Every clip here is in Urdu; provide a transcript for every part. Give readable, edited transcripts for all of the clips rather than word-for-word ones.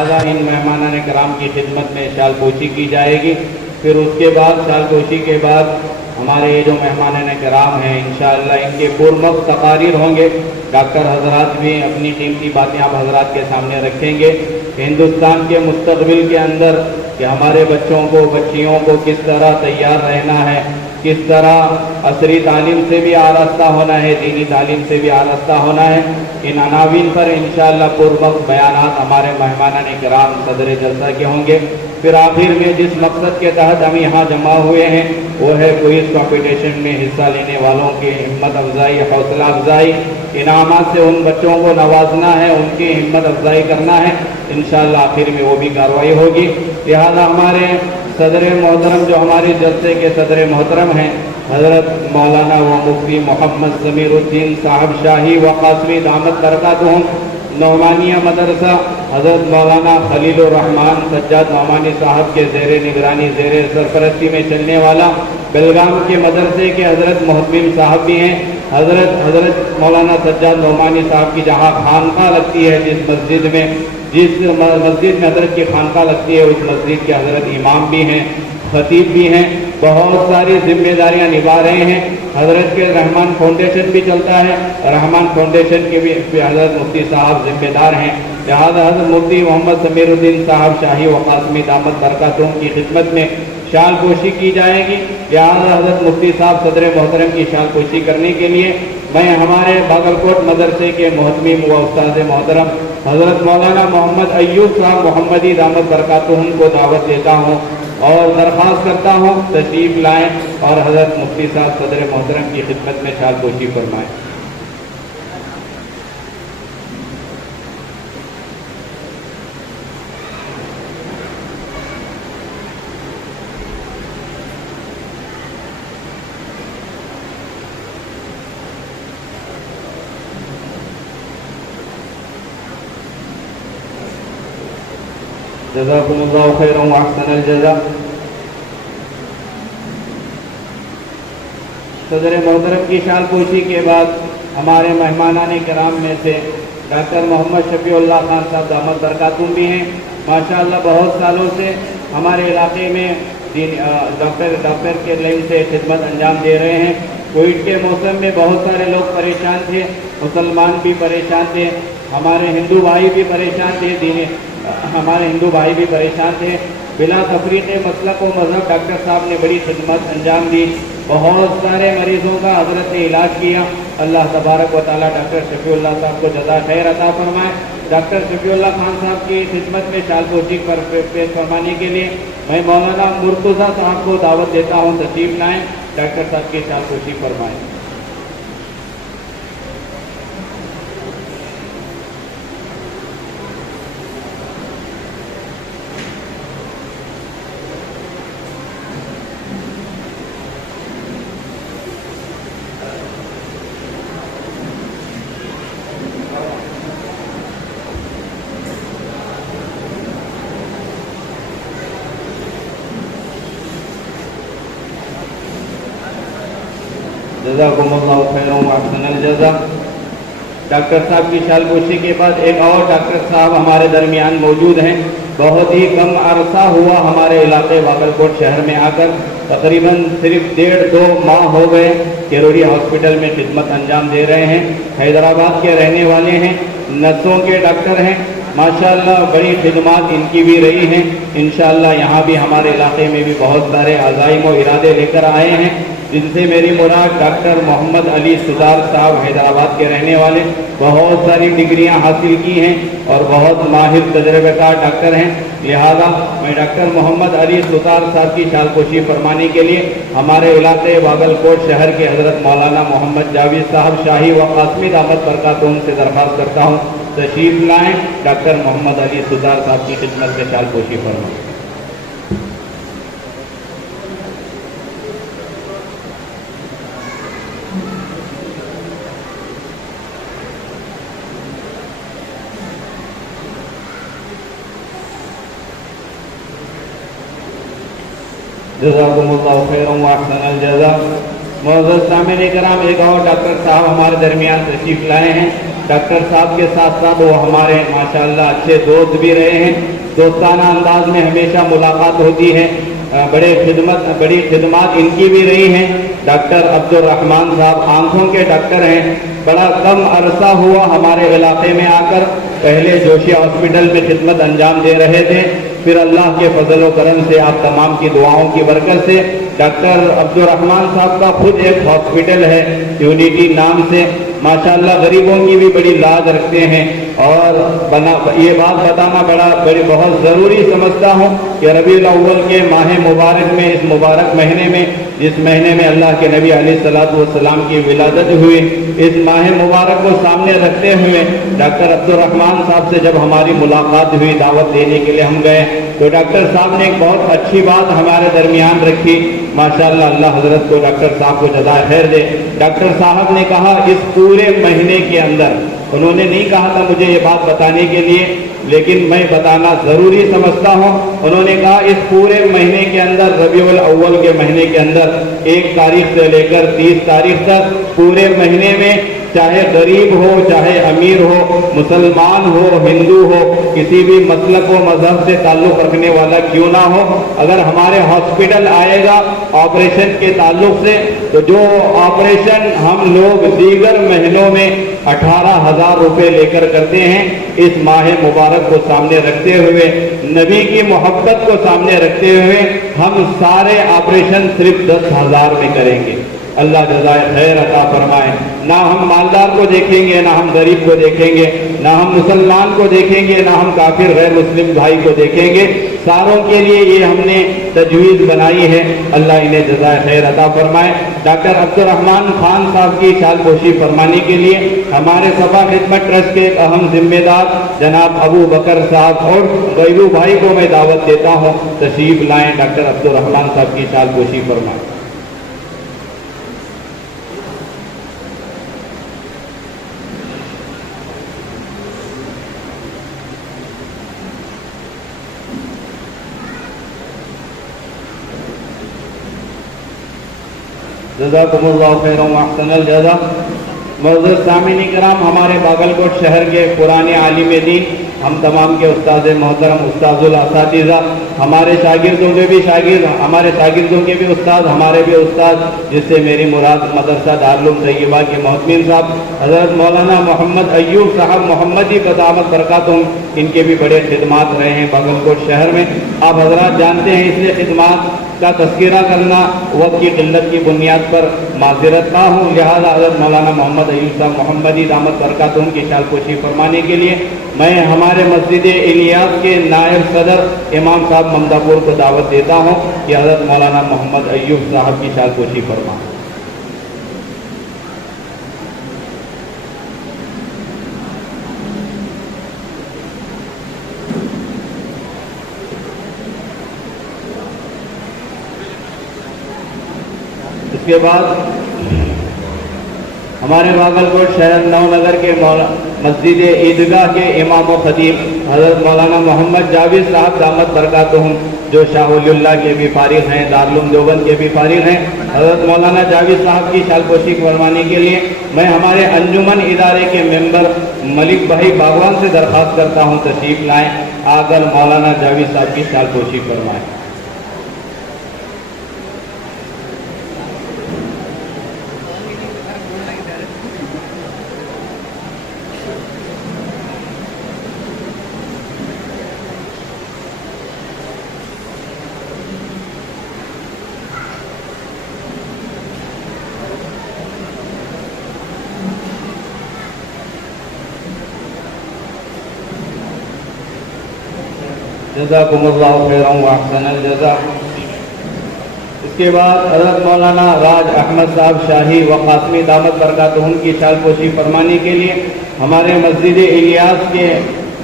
لہذا ان مہمانان کرام کی خدمت میں شال پوشی کی جائے گی. پھر اس کے بعد شال پوشی کے بعد ہمارے یہ جو مہمانان کرام ہیں انشاءاللہ ان کے پرمخ تقاریر ہوں گے. ڈاکٹر حضرات بھی اپنی قیمتی باتیں آپ حضرات کے سامنے رکھیں گے ہندوستان کے مستقبل کے اندر کہ ہمارے بچوں کو بچیوں کو کس طرح تیار رہنا ہے, کس طرح عصری تعلیم سے بھی آراستہ ہونا ہے, دینی تعلیم سے بھی آراستہ ہونا ہے. ان عناوین پر انشاءاللہ پرمخ بیانات ہمارے مہمانان کرام صدر جلسہ کے ہوں گے. پھر آخر میں جس مقصد کے تحت ہم یہاں جمع ہوئے ہیں وہ ہے کوئز کمپٹیشن میں حصہ لینے والوں کی ہمت افزائی, حوصلہ افزائی, انعامات سے ان بچوں کو نوازنا ہے, ان کی ہمت افزائی کرنا ہے. انشاءاللہ آخر میں وہ بھی کارروائی ہوگی. لہذا ہمارے صدر محترم جو ہمارے جلسے کے صدر محترم ہیں حضرت مولانا و مفتی محمد ضمیر الدین صاحب شاہی و قاسمی دامت برکاتہم نعمانیہ مدرسہ حضرت مولانا خلیل الرحمان سجاد نعمانی صاحب کے زیر نگرانی زیر سرپرستی میں چلنے والا بلگام کے مدرسے کے حضرت محتمم صاحب بھی ہیں. حضرت مولانا سجاد نعمانی صاحب کی جہاں خانقاہ لگتی ہے جس مسجد میں حضرت کی خانقاہ لگتی ہے اس مسجد کے حضرت امام بھی ہیں, خطیب بھی ہیں, بہت ساری ذمہ داریاں نبھا رہے ہیں. حضرت کے رحمان فاؤنڈیشن بھی چلتا ہے, رحمان فاؤنڈیشن کے بھی حضرت مفتی صاحب ذمہ دار ہیں. لہٰذا حضرت مفتی محمد ضمیر الدین صاحب شاہی و قاسمی دامت برکاتہم کی خدمت میں شال پوشی کی جائے گی. لہٰذا حضرت مفتی صاحب صدر محترم کی شال پوشی کرنے کے لیے میں ہمارے باگلکوٹ مدرسے کے محتمم و استاد محترم حضرت مولانا محمد ایوب صاحب محمدی دامت برکاتہم کو دعوت دیتا ہوں اور درخواست کرتا ہوں تشریف لائیں اور حضرت مفتی صاحب صدر محترم کی خدمت میں شال پوشی فرمائیں. جزاکم اللہ خیرا واحسن الجزاء. صدر محترم کی شال پوشی کے بعد ہمارے مہمانان کرام میں سے ڈاکٹر محمد شفیع اللہ خان صاحب دامت برکاتہم بھی ہیں. ماشاءاللہ بہت سالوں سے ہمارے علاقے میں ڈاکٹر کے لائن سے خدمت انجام دے رہے ہیں. کووڈ کے موسم میں بہت سارے لوگ پریشان تھے, مسلمان بھی پریشان تھے, ہمارے ہندو بھائی بھی پریشان تھے. بلا تفریق مسلک و مذہب ڈاکٹر صاحب نے بڑی خدمت انجام دی. بہت سارے مریضوں کا حضرت نے علاج کیا. اللہ تبارک و تعالیٰ ڈاکٹر شفیع اللہ صاحب کو جزا خیر عطا فرمائے. ڈاکٹر شفیع اللہ خان صاحب کی خدمت میں شال پوشی پر پیش فرمانے کے لیے میں مولانا مرتضیٰ صاحب کو دعوت دیتا ہوں تشریف لائیں, ڈاکٹر صاحب کی شال پوشی فرمائیں. جزاکم اللہ خیرا واحسن الجزاء. ڈاکٹر صاحب کی شال پوشی کے بعد ایک اور ڈاکٹر صاحب ہمارے درمیان موجود ہیں. بہت ہی کم عرصہ ہوا ہمارے علاقے باگلکوٹ شہر میں آ کر, تقریباً صرف 1.5-2 ماہ ہو گئے. کیروری ہاسپٹل میں خدمت انجام دے رہے ہیں. حیدرآباد کے رہنے والے ہیں, نسوں کے ڈاکٹر ہیں. ماشاءاللہ بڑی خدمات ان کی بھی رہی ہیں. انشاءاللہ یہاں بھی ہمارے علاقے میں بھی بہت سارے عزائم و ارادے لے کر آئے ہیں, جن سے میری مراد ڈاکٹر محمد علی سدار صاحب حیدرآباد کے رہنے والے بہت ساری ڈگریاں حاصل کی ہیں اور بہت ماہر تجربہ کار ڈاکٹر ہیں. لہذا میں ڈاکٹر محمد علی سدار صاحب کی شال پوشی فرمانے کے لیے ہمارے علاقے باگلکوٹ شہر کے حضرت مولانا محمد جاوید صاحب شاہی و قاسمی دامت برکاتہم سے درخواست کرتا ہوں تشریف لائیں, ڈاکٹر محمد علی سدار صاحب کی خدمت میں شال پوشی فرمائیں. جزاکم اللہ خیرا واحسن الجزاء. معزز سامعین کرام، ایک اور ڈاکٹر صاحب ہمارے درمیان تشریف لائے ہیں. ڈاکٹر صاحب کے ساتھ ساتھ وہ ہمارے ماشاءاللہ اچھے دوست بھی رہے ہیں. دوستانہ انداز میں ہمیشہ ملاقات ہوتی ہے. بڑی خدمات ان کی بھی رہی ہیں. ڈاکٹر عبد الرحمان صاحب آنکھوں کے ڈاکٹر ہیں. بڑا کم عرصہ ہوا ہمارے علاقے میں آ کر. پہلے جوشی ہاسپٹل میں خدمت انجام دے رہے تھے، پھر اللہ کے فضل و کرم سے آپ تمام کی دعاؤں کی برکت سے ڈاکٹر عبد الرحمان صاحب کا خود ایک ہاسپٹل ہے یونیٹی نام سے. ماشاءاللہ غریبوں کی بھی بڑی لاج رکھتے ہیں. اور یہ بات بتانا بہت ضروری سمجھتا ہوں کہ ربیع الاول کے ماہ مبارک میں، اس مبارک مہینے میں، جس مہینے میں اللہ کے نبی علیہ الصلوۃ والسلام کی ولادت ہوئی، اس ماہ مبارک کو سامنے رکھتے ہوئے ڈاکٹر عبد الرحمان صاحب سے جب ہماری ملاقات ہوئی، دعوت دینے کے لیے ہم گئے، تو ڈاکٹر صاحب نے ایک بہت اچھی بات ہمارے درمیان رکھی. ماشاءاللہ اللہ حضرت کو، ڈاکٹر صاحب کو جزائے خیر دے. ڈاکٹر صاحب نے کہا اس پورے مہینے کے اندر، انہوں نے نہیں کہا تھا مجھے یہ بات بتانے کے لیے، لیکن میں بتانا ضروری سمجھتا ہوں. انہوں نے کہا اس پورے مہینے کے اندر، ربیع الاول کے مہینے کے اندر، 1 تاریخ سے لے کر 30 تاریخ تک پورے مہینے میں، چاہے غریب ہو، چاہے امیر ہو، مسلمان ہو، ہندو ہو، کسی بھی مسلک و مذہب سے تعلق رکھنے والا کیوں نہ ہو، اگر ہمارے ہاسپٹل آئے گا آپریشن کے تعلق سے، تو جو آپریشن ہم لوگ دیگر مہینوں میں 18,000 روپے لے کر کرتے ہیں، اس ماہ مبارک کو سامنے رکھتے ہوئے، نبی کی محبت کو سامنے رکھتے ہوئے، ہم سارے آپریشن صرف 10,000 میں کریں گے. اللہ جزائے خیر عطا فرمائے. نہ ہم مالدار کو دیکھیں گے، نہ ہم غریب کو دیکھیں گے، نہ ہم مسلمان کو دیکھیں گے، نہ ہم کافر غیر مسلم بھائی کو دیکھیں گے. ساروں کے لیے یہ ہم نے تجویز بنائی ہے. اللہ انہیں جزائے خیر عطا فرمائے. ڈاکٹر عبد الرحمان خان صاحب کی چال پوشی فرمانے کے لیے ہمارے صفا خدمت ٹرسٹ کے ایک اہم ذمہ دار جناب ابو بکر صاحب اور غیرو بھائی کو میں دعوت دیتا ہوں، تشریف لائیں، ڈاکٹر عبد الرحمان صاحب کی چال پوشی فرمائیں. جزاکم اللہ خیر و احسن الجزا. معزز سامعین کرام، ہمارے باگل کوٹ شہر کے پرانے عالم دین، ہم تمام کے استاد محترم، استاد الاساتذہ، ہمارے شاگردوں کے بھی شاگرد، ہمارے شاگردوں کے بھی استاد، ہمارے بھی استاد، جس سے میری مراد مدرسہ دارالعلوم طیبہ کے محتمین صاحب حضرت مولانا محمد ایوب صاحب محمدی قدامت برکاتہم، ان کے بھی بڑے خدمات رہے ہیں باگل کوٹ شہر میں. آپ حضرات جانتے ہیں، اس لیے خدمات کا تذکرہ کرنا وقت کی قلت کی بنیاد پر معذرت نہ ہوں، لہذا حضرت مولانا محمد ایوب صاحب محمدی دامت برکاتہم کی چال پوشی فرمانے کے لیے میں ہمارے مسجد الیاس کے نائب صدر امام صاحب ممدہ پور کو دعوت دیتا ہوں کہ حضرت مولانا محمد ایوب صاحب کی چال پوشی فرمائیں. اس کے بعد ہمارے باگل کوٹ شہر نو نگر کے مسجد عیدگاہ کے امام و خطیب حضرت مولانا محمد جاوید صاحب دامت برکاتہم، جو شاہ ولی اللہ کے بھی فارغ ہیں، دارالعلوم دیوبند کے بھی فارغ ہیں، حضرت مولانا جاوید صاحب کی چال پوشی فرمانے کے لیے میں ہمارے انجمن ادارے کے ممبر ملک بھائی باغوان سے درخواست کرتا ہوں تشریف لائیں، آ کر مولانا جاوید صاحب کی چال پوشی فرمائیں. جزاکم اللہ خیرا و احسن الجزا. اس کے بعد حضرت مولانا راج احمد صاحب شاہی و قاسمی دامت برکاتہم کی چال پوشی فرمانے کے لیے ہمارے مسجد الیاس کے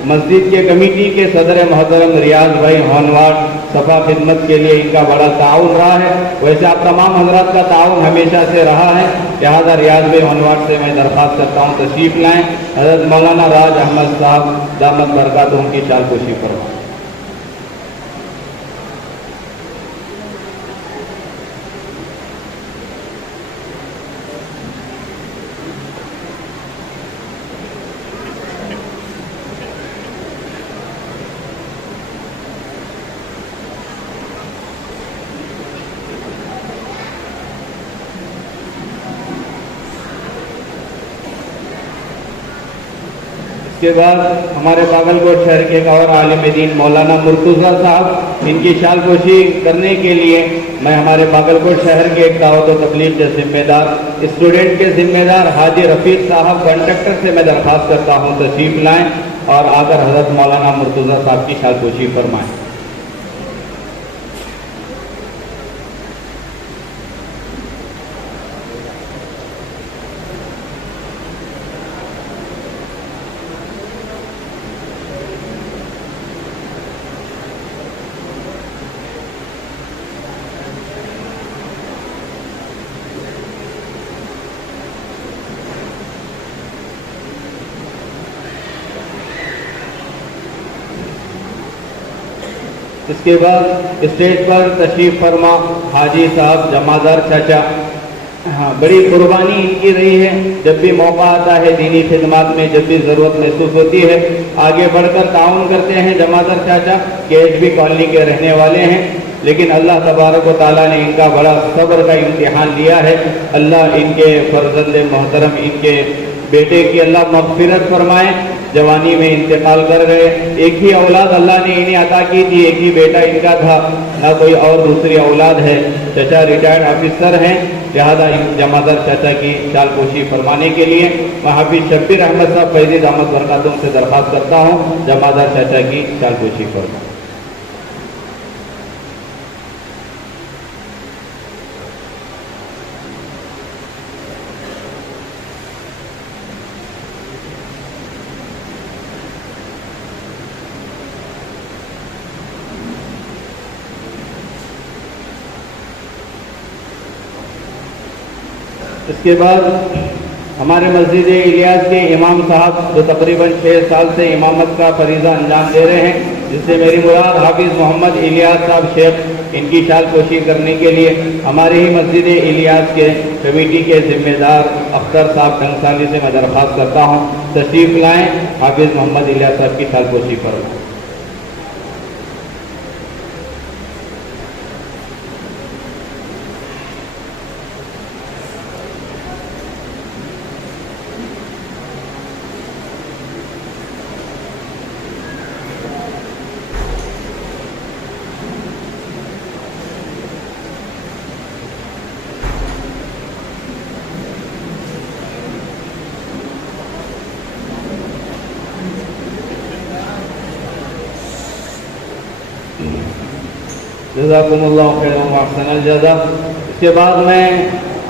مسجد کے کمیٹی کے صدر محترم ریاض بھائی ہونواٹ صفا خدمت کے لیے ان کا بڑا تعاون رہا ہے. ویسے آپ تمام حضرات کا تعاون ہمیشہ سے رہا ہے، لہٰذا ریاض بھائی ہونواٹ سے میں درخواست کرتا ہوں تشریف لائیں، حضرت مولانا راج احمد صاحب دامت برکاتہم کی چال پوشی فرمائیں. اس کے بعد ہمارے باگلکوٹ شہر کے ایک اور عالم دین مولانا مرتضیٰ صاحب، ان کی شال پوشی کرنے کے لیے میں ہمارے باگلکوٹ شہر کے ایک دعوت و تبلیغ کے ذمہ دار اسٹوڈنٹ کے ذمہ دار حاجی رفیق صاحب کنڈکٹر سے میں درخواست کرتا ہوں تشریف لائیں اور آ کر حضرت مولانا مرتضیٰ صاحب کی شال پوشی فرمائیں۔ اس کے بعد اسٹیج پر تشریف فرما حاجی صاحب جمادار چاچا، بڑی قربانی ان کی رہی ہے، جب بھی موقع آتا ہے دینی خدمات میں، جب بھی ضرورت محسوس ہوتی ہے آگے بڑھ کر تعاون کرتے ہیں جمادار چاچا، کے ایچ بی کالونی کے رہنے والے ہیں، لیکن اللہ تبارک و تعالیٰ نے ان کا بڑا صبر کا امتحان لیا ہے۔ اللہ ان کے فرزند محترم، ان کے بیٹے کی اللہ مغفرت فرمائے، جوانی میں انتقال کر گئے، ایک ہی اولاد اللہ نے انہیں عطا کی تھی، ایک ہی بیٹا ان کا تھا، نہ کوئی اور دوسری اولاد ہے۔ چچا ریٹائرڈ آفیسر ہیں، لہٰذا جمادار چاچا کی شال پوشی فرمانے کے لیے میں حافظ شبیر احمد صاحب فیض دامت برکاتہم سے درخواست کرتا ہوں جمادار چاچا کی شال پوشی فرمائیں۔ اس کے بعد ہمارے مسجد الیاس کے امام صاحب جو تقریباً 6 سال سے امامت کا فریضہ انجام دے رہے ہیں، جس سے میری مراد حافظ محمد الیاس صاحب شیخ، ان کی شال پوشی کرنے کے لیے ہمارے ہی مسجد الیاس کے کمیٹی کے ذمہ دار اختر صاحب کنسالی سے میں درخواست کرتا ہوں تشریف لائیں، حافظ محمد الیاس صاحب کی شال پوشی فرمائیں۔ جزاکم اللہ خیر و احسن الجزا۔ اس کے بعد میں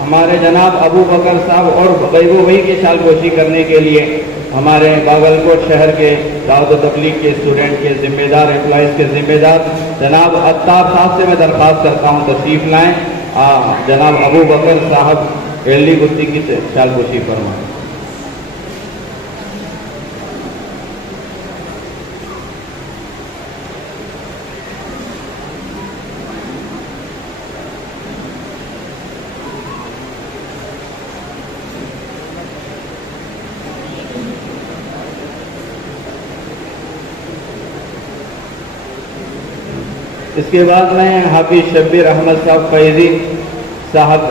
ہمارے جناب ابو بکر صاحب اور غیبو بھائی کی شال پوشی کرنے کے لیے ہمارے باگلکوٹ شہر کے دعوت و تبلیغ کے اسٹوڈنٹ کے ذمہ دار، امپلائیز کے ذمہ دار جناب عطار صاحب سے میں درخواست کرتا ہوں تشریف لائیں، جناب ابو بکر صاحب ایلی گتی کی شال پوشی فرمائیں۔ اس کے بعد میں حافظ شبیر احمد صاحب فیضی صاحب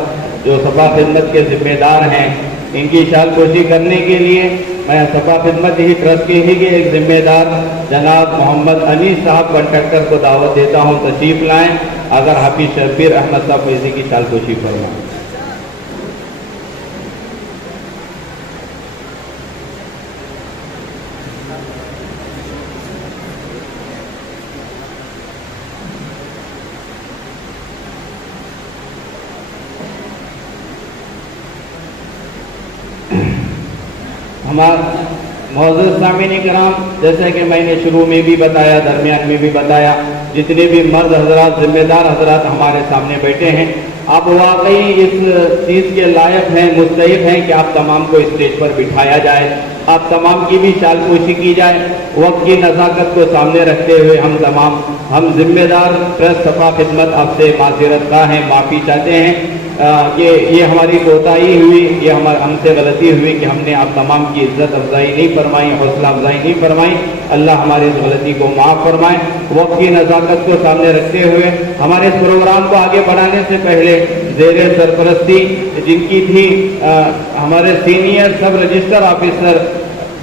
جو صفا خدمت کے ذمہ دار ہیں، ان کی شال پوشی کرنے کے لیے میں صفا خدمت ہی ٹرسٹ کے ہی ایک ذمہ دار جناب محمد انیس صاحب کنڈکٹر کو دعوت دیتا ہوں تشریف لائیں، اگر حافظ شبیر احمد صاحب فیضی کی شال پوشی فرمائیں۔ معزز سامعین کرام، جیسا کہ میں نے شروع میں بھی بتایا، درمیان میں بھی بتایا، جتنے بھی مرد حضرات، ذمہ دار حضرات ہمارے سامنے بیٹھے ہیں، آپ واقعی اس چیز کے لائق ہیں، مستحق ہیں کہ آپ تمام کو اسٹیج پر بٹھایا جائے، آپ تمام کی بھی شال پوشی کی جائے۔ وقت کی نزاکت کو سامنے رکھتے ہوئے ہم ذمہ دار ٹرسٹ صفا خدمت آپ سے معذرت خواہ ہیں، معافی چاہتے ہیں کہ یہ ہماری کوتاہی ہوئی، یہ ہم سے غلطی ہوئی کہ ہم نے آپ تمام کی عزت افزائی نہیں فرمائی، حوصلہ افزائی نہیں فرمائی، اللہ ہماری اس غلطی کو معاف فرمائے۔ وقت کی نزاکت کو سامنے رکھتے ہوئے ہمارے اس پروگرام کو آگے بڑھانے سے پہلے زیر سرپرستی جن کی تھی ہمارے سینئر سب رجسٹر آفیسر